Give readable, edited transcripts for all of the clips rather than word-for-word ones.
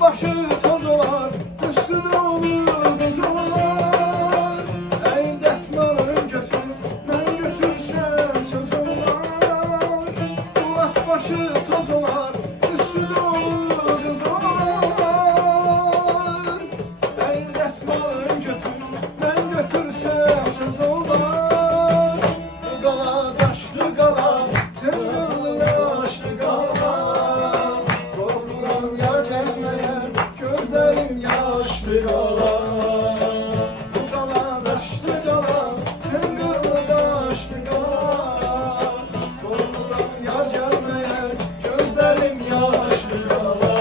başı toz olar, üstü dolu kız olar. Ey dəsmalın götür, mən götürsəm söz olar. Laf başı toz olar, üstü dolu kız olar. Ey dəsmalın götür, mən götürsəm söz olar. Bu qala daşlı qala, çınqıllı yaşlı qala. Korkudan yar gelmeye, gözlerim yaşlı qala. Bu qala daşlı qala, çınqıllı daşlı qala. Korkudan yar gelmeye, gözlerim yaşlı qala.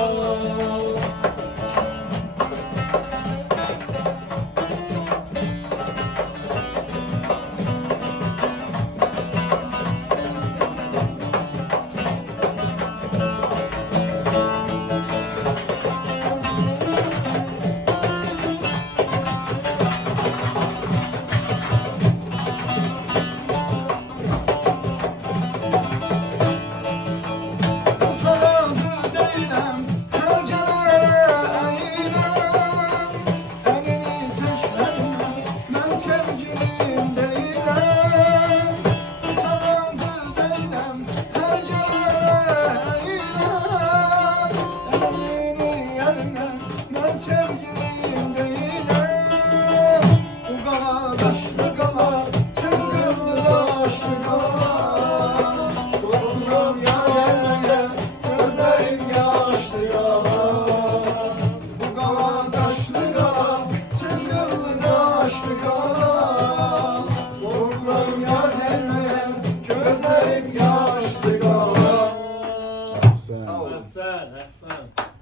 Sen. Sen, sen.